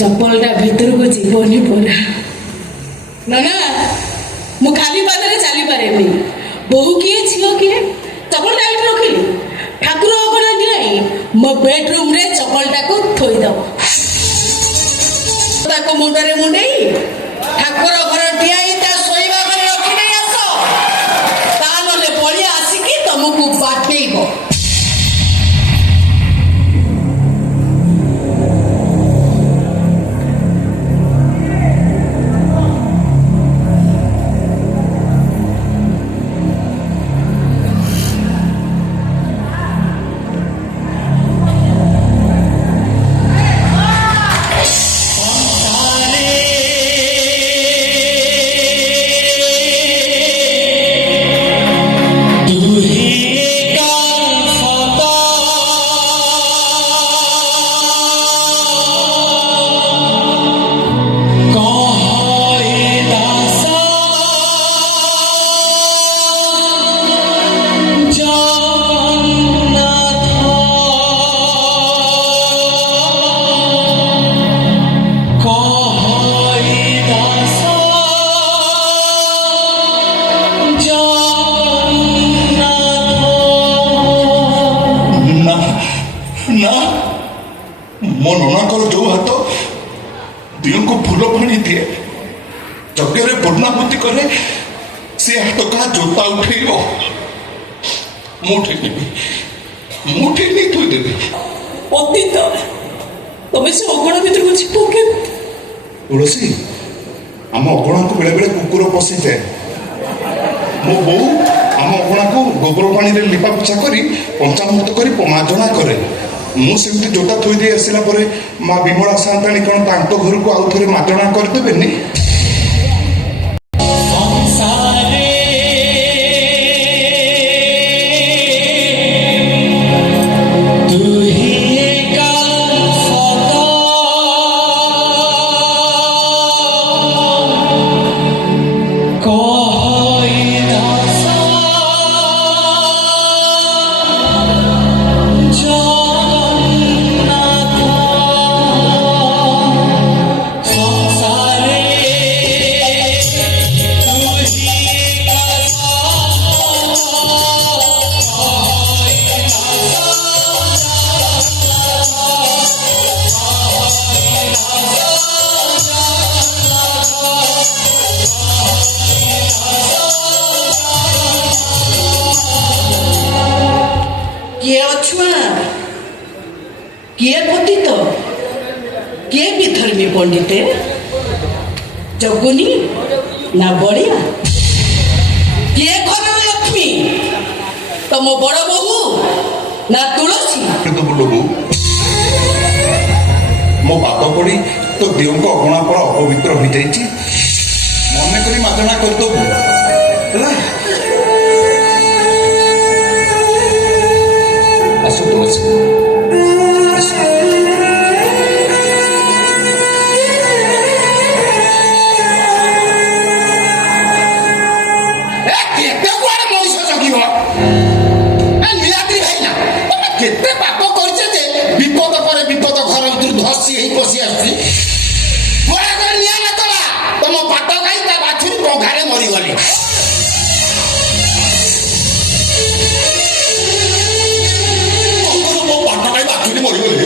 ଚପଲଟା ଭିତରକୁ ଯିବନି ପରା। ନା ନା, ମୁଁ ଖାଲି ପାଦରେ ଚାଲିପାରେନି। ବୋହୁ କିଏ ଝିଅ କିଏ, ଚପଲଟା ଏଇଠି ରଖିଲି। ଠାକୁର ଅଗଣା ଦିଆଇ ମୋ ବେଡରୁମରେ ଚପଲଟାକୁ ଥୋଇଦବ। ତାକୁ ମୁଣ୍ଡରେ ମୁଣ୍ଡେଇ ଠାକୁର ଘର ଦିଆଇ ତା ଶୋଇବା ଘରେ ରଖିଦେଇ ଆସ। ତା ନହେଲେ ପଳିଆ ଆସିକି ତମକୁ ବାଟେଇବ। ମୋ ନନାଙ୍କର ଯୋଉ ହାତ ଦିଅଙ୍କୁ ଫୁଲ ପାଣି ଦିଏ, ଯଜ୍ଞରେ ପୂର୍ଣ୍ଣାହୁତି କରେ, ସେ ହାତ କାହା ଜୋତା ଉଠେଇବ। ମୁଁ ଉଠେଇନେବି, ମୁଁ ଉଠେଇ ନେଇ ଥୋଇଦେବି। ଅତୀତ ତମେ ସେ ଅଗଣା ଭିତରକୁ ଯିବ କେମିତି? ତୁଳସୀ, ଆମ ଅଗଣାକୁ ବେଳେ ବେଳେ କୁକୁର ପଶିଯାଏ। ମୋ ବୋଉ ଆମ ଅଗଣାକୁ ଗୋବର ପାଣିରେ ଲିପା ପୋଛା କରି ପଞ୍ଚାମୃତ କରି ମାଜଣା କରେ। ମୁଁ ସେମିତି ଜୋତା ଥୋଇ ଦେଇ ଆସିଲା ପରେ ମା ବିମଳା ସାନ୍ତାଣୀ କ'ଣ ତାଙ୍କ ଘରକୁ ଆଉ ଥରେ ମାଜଣା କରିଦେବେନି? କିଏ ଅଛୁଆ, କିଏ ପତିତ, କିଏ ବିଧର୍ମୀ ପଣ୍ଡିତେ, ଜଗୁନି ନା ବଳିଆ, କିଏ ଘରର ଲକ୍ଷ୍ମୀ, ତମ ବଡ ବୋହୂ ନା ତୁଳସୀ? ମୋ ପାପ ପଡି ତୋ ଦେହଙ୍କ ଅଗଣା ପରା ଅପବିତ୍ର ହୋଇଯାଇଛି। ମନେ କରି ମାଜଣା କରିଦେବୁ ହେଲା। ଆସ ତୁଳସୀ, କେତେ କୁଆଡେ ମଣିଷ ଜଗିବ? ନିରାତ୍ରି ଭାଇନା, ତମେ କେତେ ପାପ କରିଛ ଯେ ବିପଦ ପରେ ବିପଦ ଘର ଭିତରୁ ଧସି ହେଇ ପଶି ଆସୁଛି। କୁଆଡେ କୁଆଡେ ନିଆଁ ନକଲା, ତମ ପାଟ ଗାଈ ତା ବାଛୁରୀ ପଘାରେ ମରିଗଲେ। ମୋ ପାଟ ଗାଈ ବାଛୁରୀ ମରିଗଲେ।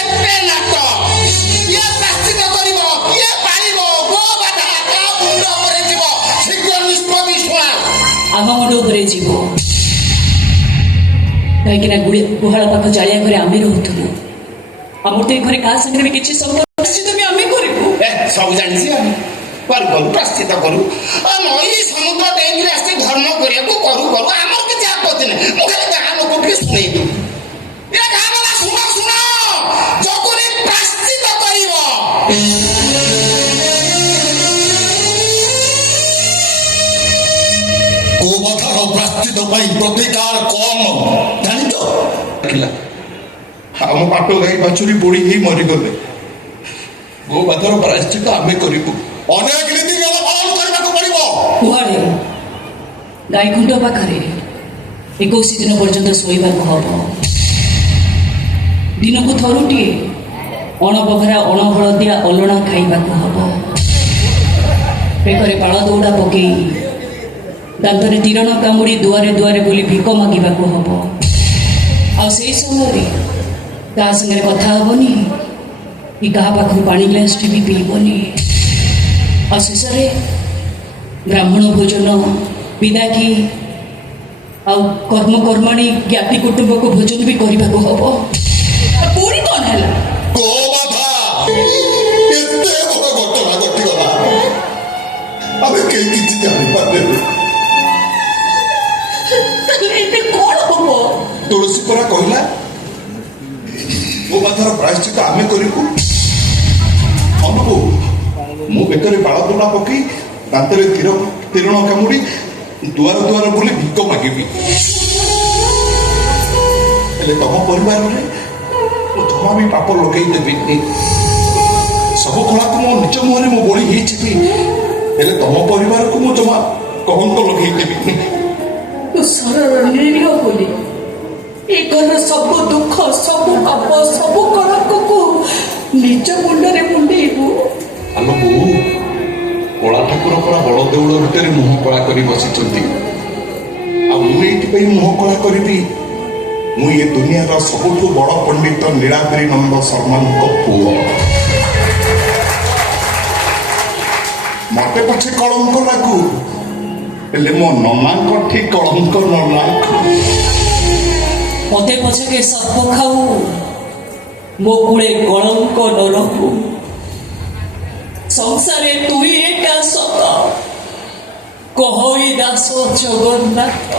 ଏତେ ନାଟ କିଏ ପ୍ରାଶ୍ଚିତ କରିବ, କିଏ ପାଳିବ? ଗୋ ବାଧା କା ମୁଣ୍ଡ ଉପରେ ଯିବ? ଶୀଘ୍ର ନିଷ୍ପତ୍ତି ଶୁଣା। ଆମ ମୁଣ୍ଡ ଉପରେ ଯିବ, କାହିଁକିନା ଗୁହାଳ ପାଖ ଚାଳିଆ ଘରେ ଆମେ ରହୁଥିଲୁ। ଆମର ତ ଏ ଘରେ କାହା ସାଙ୍ଗରେ ବି କିଛି ସମ୍ପର୍କ ବି ଆମେ କରିବୁ। ସବୁ ଜାଣିଛି ଆମେ କରୁ କରୁ ପ୍ରାଶ୍ଚିତ କରୁ। ନଈ ସମୁଦ୍ର ଦେଇକିରି ଆସି ଧର୍ମ କରିବାକୁ କରୁ କରୁ ଆମର କିଛି ଆପତ୍ତି ନାହିଁ। ମୁଁ ଖାଲି ଗାଁ ଲୋକ ଟିକେ ଶୁଣେଇ ଦଉ। ଏ ଗାଁ ବାଲା ଶୁଣ ଶୁଣ, ଜଗୁନି ପ୍ରାଶ୍ଚିତ କରିବ। ଗୋବଧର ପ୍ରାଶ୍ଚିତ ପାଇଁ ପ୍ରତିକାର କମ ଜାଣିଛ? ଆମ ପାଟ ଗାଈ ବାଛୁରୀ ବୁଢୀ ହେଇ ମରିଗଲେ। ଗୋବଧର ପ୍ରାଶ୍ଚିତ ଆମେ କରିବୁ। ଅନେକ ନୀତି ନିୟମ ପାଳନ କରିବାକୁ ପଡିବ। କୁଆଡେ? ଗାଈକୁଣ୍ଡ ପାଖରେ 21 ଦିନ ପର୍ଯ୍ୟନ୍ତ ଶୋଇବାକୁ ହବ। ଦିନକୁ ଥରୁଟିଏ ଅଣପଘରା ଅଣହଳଦିଆ ଅଲଣା ଖାଇବାକୁ ହବ। ବେକରେ ପାଳ ଦୌଡ଼ା ପକେଇ ଦାନ୍ତରେ ତୀରଣ କାମୁଡ଼ି ଦୁଆରେ ଦୁଆରେ ବୁଲି ଭିକ ମାଗିବାକୁ ହବ। ଆଉ ସେଇ ସମୟରେ କାହା ସାଙ୍ଗରେ କଥା ହବନି କି କାହା ପାଖରୁ ପାଣି ଗ୍ଲାସଟି ବି ପିଇବନି। ଆଉ ଶେଷରେ ବ୍ରାହ୍ମଣ ଭୋଜନ ବିଦାକି ଆଉ କର୍ମକର୍ମାଣୀ ଜ୍ଞାତି କୁଟୁମ୍ବକୁ ଭୋଜନ ବି କରିବାକୁ ହବ। ପୁଣି କଣ ହେଲା? ଏତେ ବଡ ଘଟଣା ଘଟିଗଲା ଆମେ କେହି କିଛି ଜାଣିପାରିଲେନି। ତାହେଲେ ଏବେ କଣ ହବ? ତୁଳସୀ ପରା କହିଲା ଗୋମାତାର ପ୍ରାୟଶ୍ଚିତ ଆମେ କରିବୁ। ଅନୁଭବ ମୁଁ ବେକରେ ବାଳ ଦୋଡ଼ା ପକେଇ ଦାନ୍ତରେ ତୀରଣ କାମୁଡ଼ି ଦୁଆର ଦୁଆର ବୁଲି ଭିକ ମାଗିବି। ହେଲେ ତମ ପରିବାରରେ ମୁଁ ଜମା ବି ପାପ ଲଗେଇ ଦେବିନି। ସବୁ କଳାକୁ ମୋ ନିଜ ମୁହଁରେ ମୁଁ ବଳି ହେଇଯିବି। ହେଲେ ତମ ପରିବାରକୁ ମୁଁ ଜମା କଳଙ୍କ ଲଗେଇ ଦେବିନି। ତୁ ସରଳ ନିରୀହ ବୋଲି ଏ ଘରର ସବୁ ଦୁଃଖ ସବୁ ପାପ ସବୁ କଳଙ୍କକୁ ନିଜ ମୁଣ୍ଡରେ ମୁଣ୍ଡେଇବୁ। ଆଲୋ ବୋଉ, କଳା ଠାକୁର ପରା ବଡ଼ ଦେଉଳ ଭିତରେ ମୁହଁ କଳା କରି ବସିଛନ୍ତି। ଆଉ ମୁଁ ଏଇଥିପାଇଁ ମୁହଁ କଳା କରିବି, ମୁଁ ଏ ଦୁନିଆର ସବୁଠୁ ବଡ଼ ପଣ୍ଡିତ ନୀଳାଦ୍ରି ନନ୍ଦ ଶର୍ମାଙ୍କ ପୁଅ। ମତେ ପଛେ କଳଙ୍କ ଲାଗୁ, ହେଲେ ମୋ ନନାଙ୍କ ଠିକ କଳଙ୍କ ନ ଲାଗୁ। ମତେ ପଛକେ ସର୍ପ ଖାଉ, ମୋ କୂଳେ କଳଙ୍କ ନ ରହୁ। ସଂସାରେ ତୁଇ ଏକା ସତ, କହଇ ଦାସ ଜଗନ୍ନାଥ।